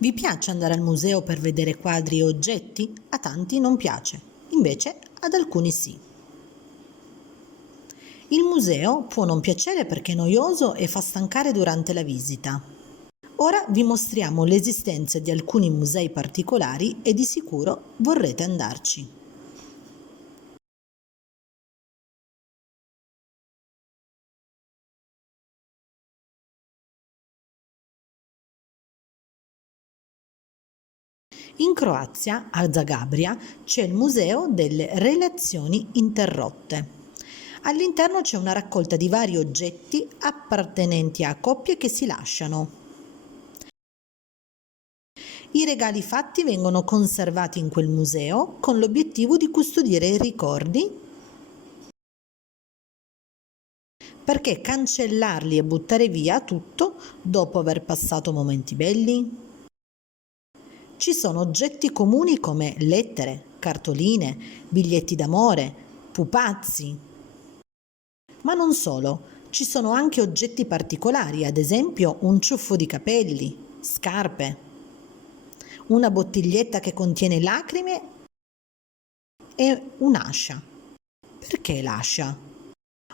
Vi piace andare al museo per vedere quadri e oggetti? A tanti non piace, invece ad alcuni sì. Il museo può non piacere perché è noioso e fa stancare durante la visita. Ora vi mostriamo l'esistenza di alcuni musei particolari e di sicuro vorrete andarci. In Croazia, a Zagabria, c'è il Museo delle Relazioni Interrotte. All'interno c'è una raccolta di vari oggetti appartenenti a coppie che si lasciano. I regali fatti vengono conservati in quel museo con l'obiettivo di custodire i ricordi, perché cancellarli e buttare via tutto dopo aver passato momenti belli? Ci sono oggetti comuni come lettere, cartoline, biglietti d'amore, pupazzi. Ma non solo, ci sono anche oggetti particolari, ad esempio un ciuffo di capelli, scarpe, una bottiglietta che contiene lacrime e un'ascia. Perché l'ascia?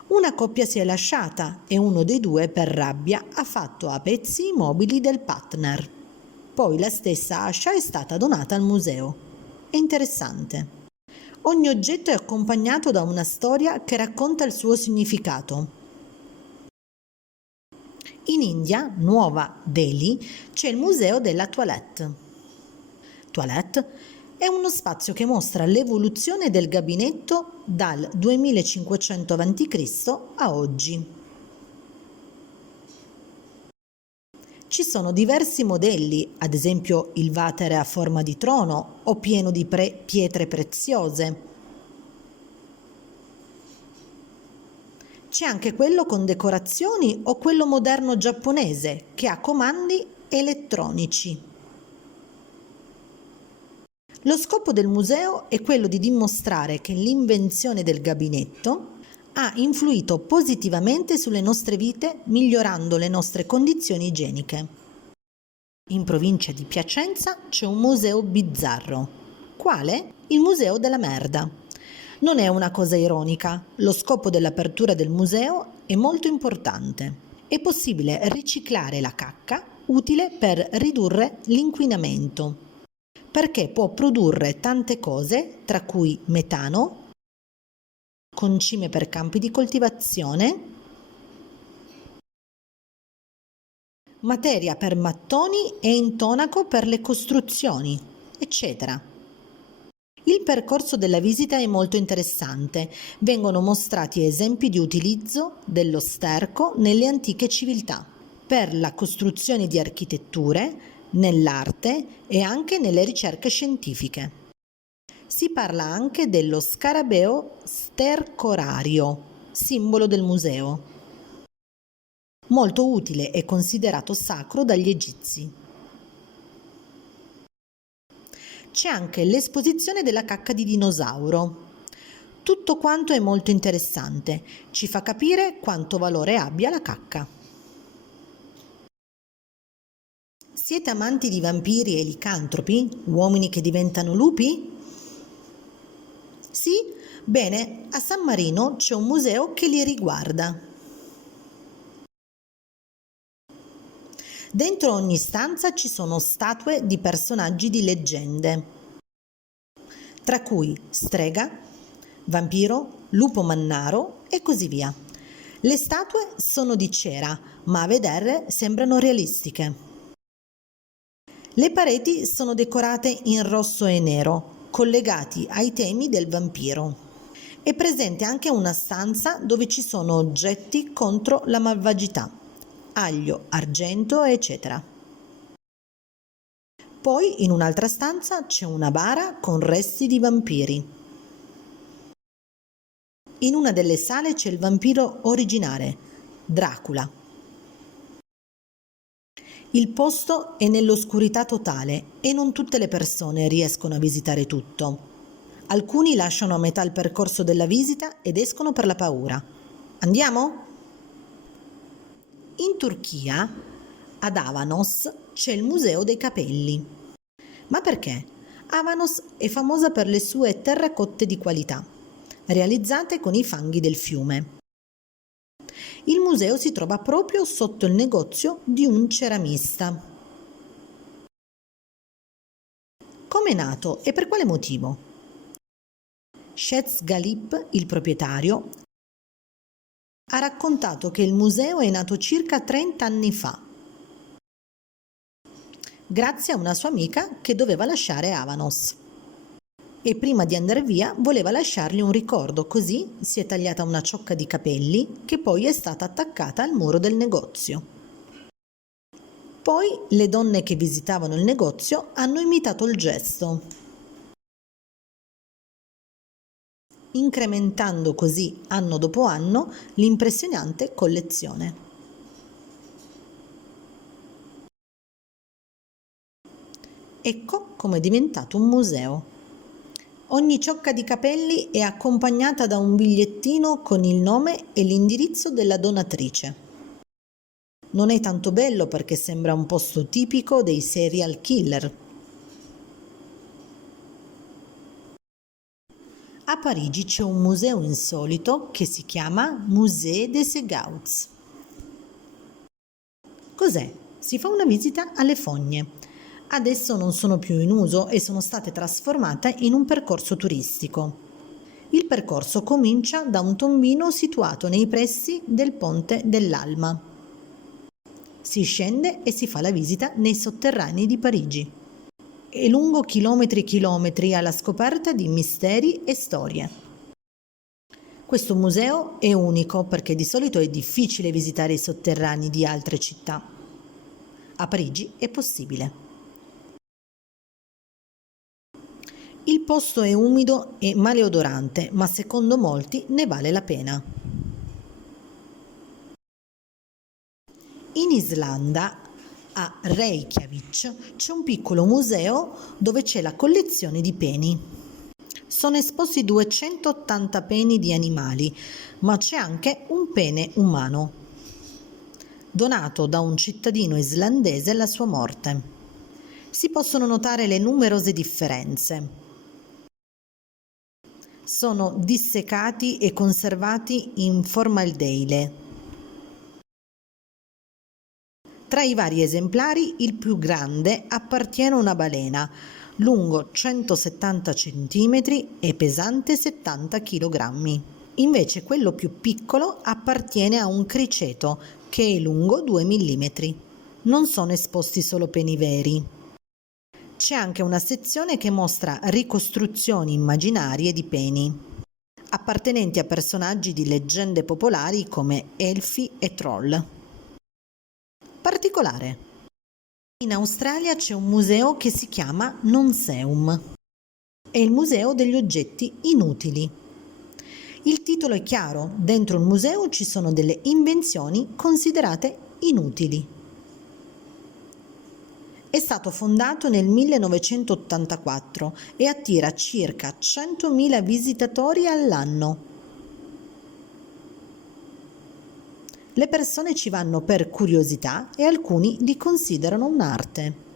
Una coppia si è lasciata e uno dei due per rabbia ha fatto a pezzi i mobili del partner. Poi la stessa ascia è stata donata al museo. È interessante. Ogni oggetto è accompagnato da una storia che racconta il suo significato. In India, Nuova Delhi, c'è il Museo della Toilette. Toilette è uno spazio che mostra l'evoluzione del gabinetto dal 2500 a.C. a oggi. Ci sono diversi modelli, ad esempio il vatere a forma di trono o pieno di pietre preziose. C'è anche quello con decorazioni o quello moderno giapponese che ha comandi elettronici. Lo scopo del museo è quello di dimostrare che l'invenzione del gabinetto ha influito positivamente sulle nostre vite, migliorando le nostre condizioni igieniche. In provincia di Piacenza c'è un museo bizzarro. Quale? Il Museo della Merda. Non è una cosa ironica, lo scopo dell'apertura del museo è molto importante. È possibile riciclare la cacca, utile per ridurre l'inquinamento, perché può produrre tante cose, tra cui metano, concime per campi di coltivazione, materia per mattoni e intonaco per le costruzioni, eccetera. Il percorso della visita è molto interessante. Vengono mostrati esempi di utilizzo dello sterco nelle antiche civiltà, per la costruzione di architetture, nell'arte e anche nelle ricerche scientifiche. Si parla anche dello scarabeo stercorario, simbolo del museo. Molto utile e considerato sacro dagli egizi. C'è anche l'esposizione della cacca di dinosauro. Tutto quanto è molto interessante, ci fa capire quanto valore abbia la cacca. Siete amanti di vampiri e licantropi? Uomini che diventano lupi? Sì? Bene, a San Marino c'è un museo che li riguarda. Dentro ogni stanza ci sono statue di personaggi di leggende, tra cui strega, vampiro, lupo mannaro e così via. Le statue sono di cera, ma a vederle sembrano realistiche. Le pareti sono decorate in rosso e nero, collegati ai temi del vampiro. È presente anche una stanza dove ci sono oggetti contro la malvagità, aglio, argento, eccetera. Poi in un'altra stanza c'è una bara con resti di vampiri. In una delle sale c'è il vampiro originale, Dracula. Il posto è nell'oscurità totale e non tutte le persone riescono a visitare tutto. Alcuni lasciano a metà il percorso della visita ed escono per la paura. Andiamo? In Turchia Ad Avanos c'è il Museo dei Capelli. Ma perché? Avanos è famosa per le sue terracotte di qualità, realizzate con i fanghi del fiume. Il museo si trova proprio sotto il negozio di un ceramista. Come è nato e per quale motivo? Shetz Galip, il proprietario, ha raccontato che il museo è nato circa 30 anni fa, grazie a una sua amica che doveva lasciare Avanos. E prima di andare via voleva lasciargli un ricordo, così si è tagliata una ciocca di capelli che poi è stata attaccata al muro del negozio. Poi le donne che visitavano il negozio hanno imitato il gesto, incrementando così anno dopo anno l'impressionante collezione. Ecco come è diventato un museo. Ogni ciocca di capelli è accompagnata da un bigliettino con il nome e l'indirizzo della donatrice. Non è tanto bello perché sembra un posto tipico dei serial killer. A Parigi c'è un museo insolito che si chiama Musée des Segauts. Cos'è? Si fa una visita alle fogne. Adesso non sono più in uso e sono state trasformate in un percorso turistico. Il percorso comincia da un tombino situato nei pressi del ponte dell'Alma. Si scende e si fa la visita nei sotterranei di Parigi. È lungo chilometri e chilometri alla scoperta di misteri e storie. Questo museo è unico perché di solito è difficile visitare i sotterranei di altre città. A Parigi è possibile. Il posto è umido e maleodorante, ma secondo molti ne vale la pena. In Islanda, a Reykjavik, c'è un piccolo museo dove c'è la collezione di peni. Sono esposti 280 peni di animali, ma c'è anche un pene umano, donato da un cittadino islandese alla sua morte. Si possono notare le numerose differenze. Sono dissecati e conservati in formaldeide. Tra i vari esemplari, il più grande appartiene a una balena, lungo 170 cm e pesante 70 kg. Invece quello più piccolo appartiene a un criceto, che è lungo 2 mm. Non sono esposti solo peni veri. C'è anche una sezione che mostra ricostruzioni immaginarie di peni, appartenenti a personaggi di leggende popolari come elfi e troll. Particolare. In Australia c'è un museo che si chiama Nonseum. È il museo degli oggetti inutili. Il titolo è chiaro, dentro il museo ci sono delle invenzioni considerate inutili. È stato fondato nel 1984 e attira circa 100.000 visitatori all'anno. Le persone ci vanno per curiosità e alcuni li considerano un'arte.